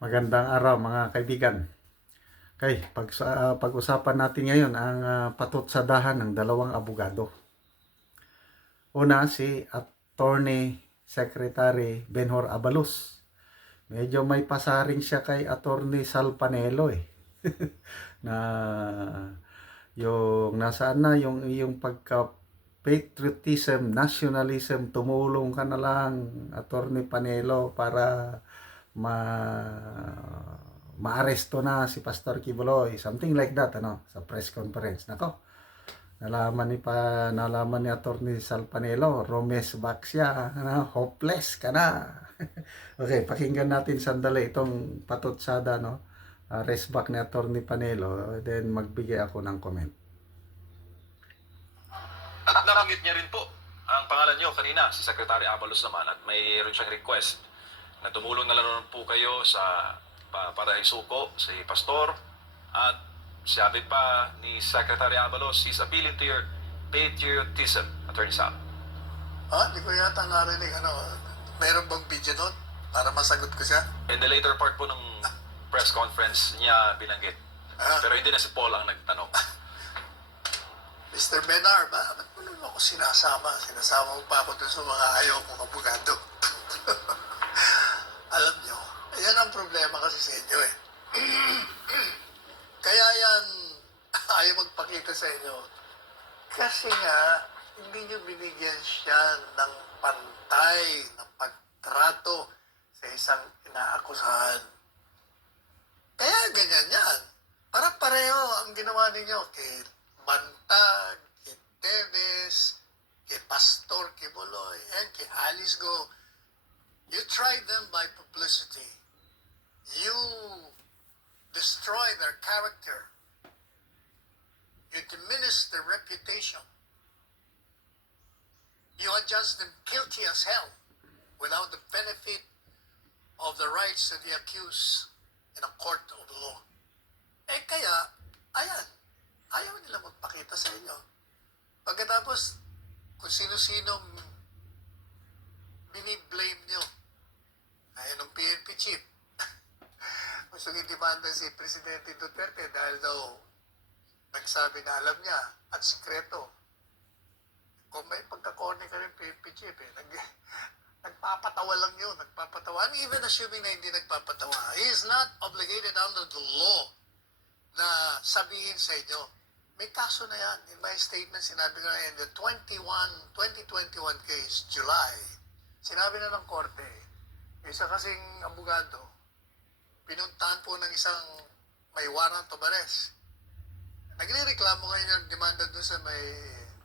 Magandang araw mga kaibigan. Okay, pag-usapan natin ngayon ang patutsadahan ng dalawang abogado. Una, si Attorney Secretary Benhur Abalos. Medyo may pasaring siya kay Attorney Sal Panelo na yung nasaan na yung pagka patriotism, nationalism, tumulong ka na lang, Attorney Panelo, para ma maaresto na si Pastor Kibuloy, something like that, sa press conference. Nako, nalaman ni Attorney Salpanelo, Romes back siya, hopeless ka na. Okay, pakinggan natin sandali itong patutsada, rest back ni Attorney Panelo, then magbigay ako ng comment. At nabanggit niya rin po ang pangalan niyo kanina, si Secretary Abalos naman, at mayroon siyang request na tumulong na lang po kayo para isuko si Pastor. At sabi pa ni Secretary Abalos, he's appealing to your patriotism, Attorney Sam. Hindi ko yata narinig. Meron bang video doon para masagot ko siya? In the later part po ng press conference niya binanggit. Pero hindi na si Paul ang nagtanong. Mr. Benar, bakit mo naman ako sinasama? Sinasama mo pa ako dun sa mga ayaw kong abogado. Alam nyo, yan ang problema kasi sa inyo eh. Kaya yan, ayaw magpakita sa inyo. Kasi nga, hindi nyo binigyan siya ng pantay na pagtrato sa isang inaakusahan. Kaya ganyan yan. Para pareho ang ginawa ninyo kay Bantag, kay Teves, kay Pastor Kibuloy, and kay Alice Go. You tried them by publicity. You destroy their character. You diminish their reputation. You adjust them guilty as hell without the benefit of the rights of the accused in a court of law. Kaya, ayan, ayaw nila magpakita sa inyo. Pagkatapos, kung sino-sino biniblame nyo, ayan ang PNP chief. Gusto i-demanda si Presidente Duterte dahil daw nagsabi na alam niya at sikreto. Kung may pagkakorne ka rin PNP chief, nagpapatawa lang yun, nagpapatawa. And even assuming na hindi nagpapatawa, he is not obligated under the law na sabihin sa inyo. May kaso na yan. In my statement, sinabi na in the 2021 case, July, sinabi na ng korte, isa kasing abogado, pinuntahan po ng isang may warrant of arrest. Nagre-reklamo ngayon yung demanda doon sa may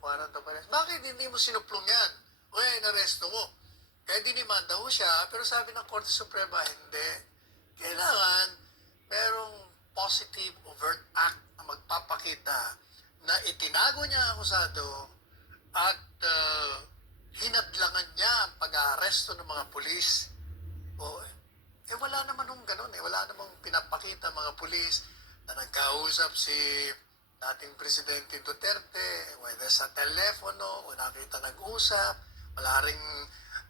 warrant of arrest. Bakit hindi mo sinuplong yan? O inaresto mo. Kaya dinimanda ho siya, pero sabi ng Korte Suprema, hindi. Kailangan merong positive overt act na magpapakita na itinago niya ang akusado at hinadlangan niya ang pag-aaresto ng mga pulis. Wala naman nung ganun eh. Wala namang pinapakita mga pulis na nagkausap si dating Presidente Duterte, whether sa telepono o nakita nag-usap. Wala ring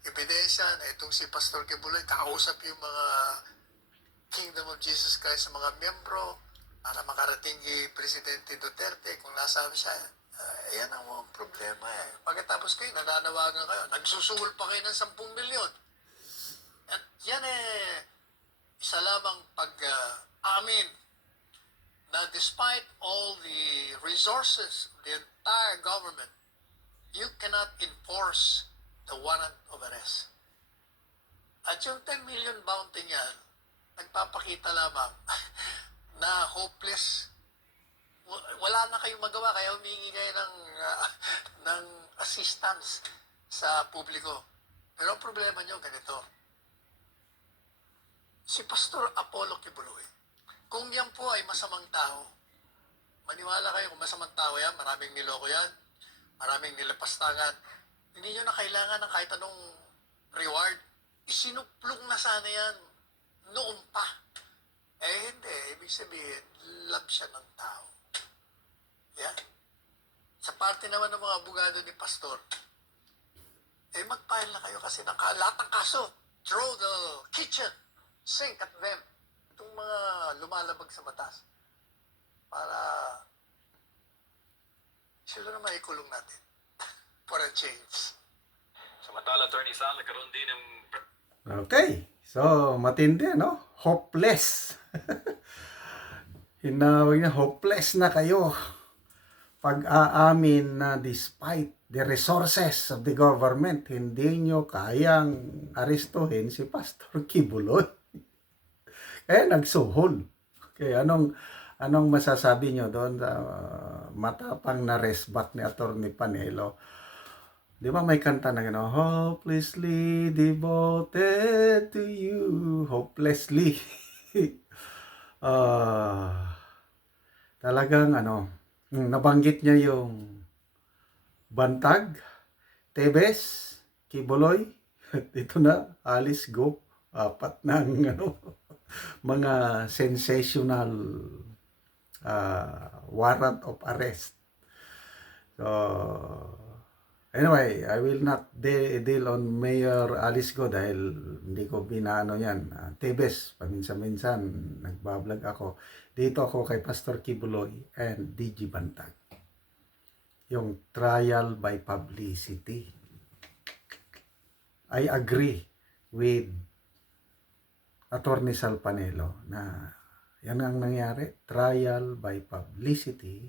ebidensya na itong si Pastor Kibuloy kausap yung mga Kingdom of Jesus Christ sa mga miyembro para makarating kay Presidente Duterte kung nasaan siya. Yan ang problema eh. Pagkatapos kayo, nananawagan kayo, nagsusuhol pa kayo ng 10 milyon. At yan isa lamang pag-amin na despite all the resources of the entire government, you cannot enforce the warrant of arrest. At yung 10 million bounty niyan, nagpapakita lamang na hopeless. Wala na kayong magawa, kaya humingi kayo ng assistance sa publiko. Pero ang problema nyo, ganito. Si Pastor Apollo Kibuloy, kung yan po ay masamang tao, maniwala kayo kung masamang tao yan, maraming niloko yan, maraming nilapastangan, hindi nyo na kailangan ng kahit anong reward. Isinuplong na sana yan noon pa. Hindi. Ibig sabihin, love siya ng tao. Yan. Sa parte naman ng mga abogado ni Pastor, mag-file na kayo kasi lahat ng kaso, throw the kitchen sink at them. mga lumalabag sa batas para sila na maikulong natin for a change. Samantala, Attorney Sal, nagkaroon din ng Okay. So, matindi, no? Hopeless. Hinawag niya, hopeless na kayo. Pag-aamin na despite the resources of the government, hindi nyo kayang arestuhin si Pastor Kibuloy. Kaya nagsuhol. Kaya anong masasabi nyo doon sa matapang na resback ni Atty. Panelo? Di ba may kanta na gano'n, hopelessly devoted to you, hopelessly. Talagang nabanggit niya yung Bantag, Tebes, Kibuloy. Ito na, Alice Go. Apat ng mga sensational warrant of arrest. So, anyway, I will not deal on Mayor Alice Go dahil hindi ko binaano yan. Tebes, paminsan-minsan, nagbablog ako. Dito ako kay Pastor Kibuloy and DG Bantag. Yung trial by publicity. I agree with Atty. Sal Panelo na yan ang nangyari. Trial by publicity.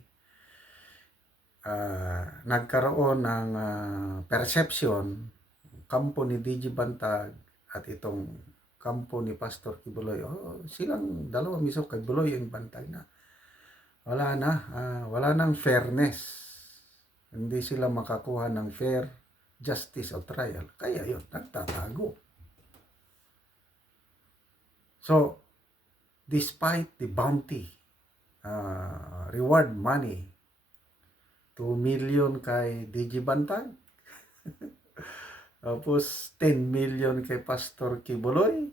Nagkaroon ng perception kampo ni DG Bantag at itong kampo ni Pastor Kibuloy. Silang dalawa mismo kay Buloy yung Bantag na wala nang fairness. Hindi sila makakuha ng fair justice o trial. Kaya yun, nagtatago. So, despite the bounty, reward money, 2 million kay DG Bantag, tapos 10 million kay Pastor Kibuloy,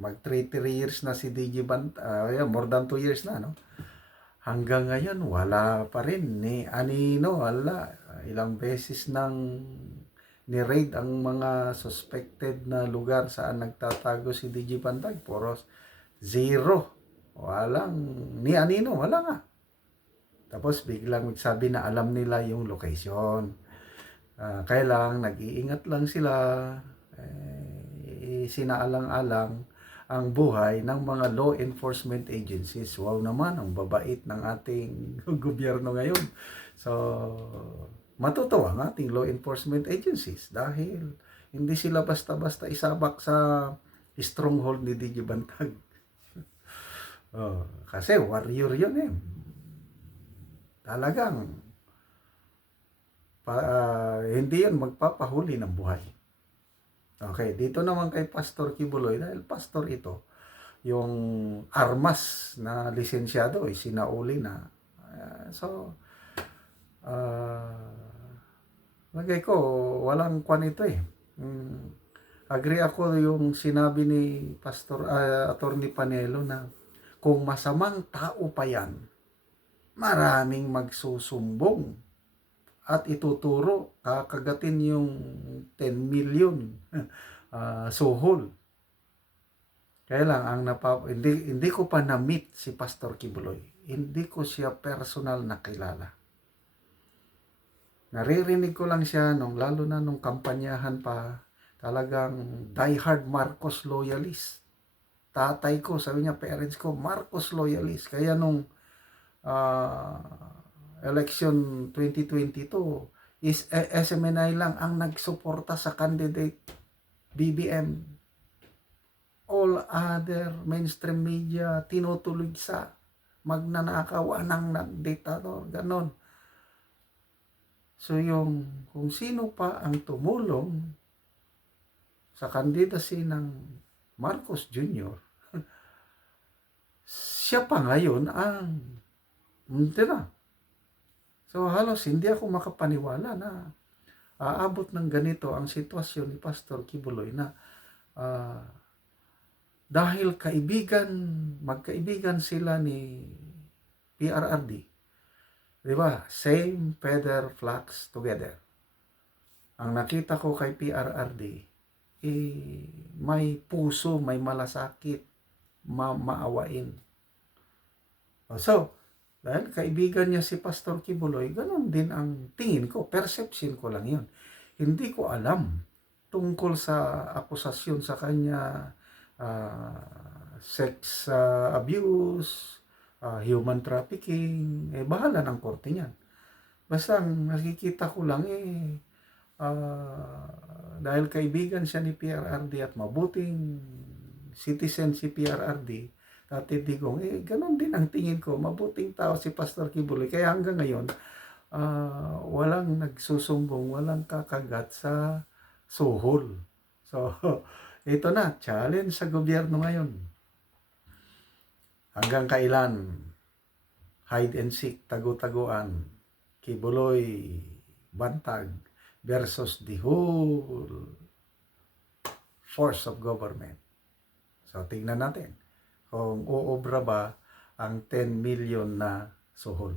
mag 3 years na si DG Bantag, more than 2 years na, no? Hanggang ngayon, wala pa rin ni Anino, wala. Ilang beses nang ni-raid ang mga suspected na lugar saan nagtatago si DG Bantag. Puro zero. Walang, ni Anino, wala nga. Tapos biglang magsabi na alam nila yung location. Kaya lang, nag-iingat lang sila. Sinaalang-alang ang buhay ng mga law enforcement agencies. Wow naman, ang babait ng ating gobyerno ngayon. So, matutuwa ang ating law enforcement agencies dahil hindi sila basta-basta isabak sa stronghold ni DG Bantag. Kasi warrior yun eh. Talagang hindi yan magpapahuli ng buhay. Okay, dito naman kay Pastor Kibuloy, dahil pastor ito, yung armas na lisensyado ay sinauli na. Lagay ko, walang kwan ito eh. Agree ako yung sinabi ni Pastor Atty. Panelo na kung masamang tao pa yan, maraming magsusumbong at ituturo, kakagatin yung 10 million suhol. Kaya lang, hindi ko pa na-meet si Pastor Kibuloy. Hindi ko siya personal na kilala. Naririnig ko lang siya lalo na nung kampanyahan pa, talagang diehard Marcos loyalist. Tatay ko, sabi niya, parents ko, Marcos loyalist. Kaya nung election 2022 is SMNI lang ang nagsuporta sa candidate BBM. All other mainstream media tinutuloy sa magnanakaw ng nagdiktador, ganon. So yung kung sino pa ang tumulong sa candidacy ng Marcos Jr., siya pa ngayon ang So halos hindi ako makapaniwala na aabot ng ganito ang sitwasyon ni Pastor Kibuloy na dahil magkaibigan sila ni PRRD, di ba? Same feather flocks together. Ang nakita ko kay PRRD, may puso, may malasakit maawain. So, dahil kaibigan niya si Pastor Kibuloy, ganun din ang tingin ko, perception ko lang yun. Hindi ko alam tungkol sa akusasyon sa kanya, sex abuse, human trafficking, bahala ng korte niyan. Basta ang nakikita ko lang dahil kaibigan siya ni PRRD at mabuting citizen si PRRD, Ate Digong, ganun din ang tingin ko, mabuting tao si Pastor Kibuloy. Kaya hanggang ngayon, walang nagsusumbong, walang kakagat sa suhol. So, ito na, challenge sa gobyerno ngayon. Hanggang kailan? Hide and seek, tago-taguan, Kibuloy, Bantag, versus the whole force of government. So, tingnan natin kung uobra ba ang 10 million na suhol.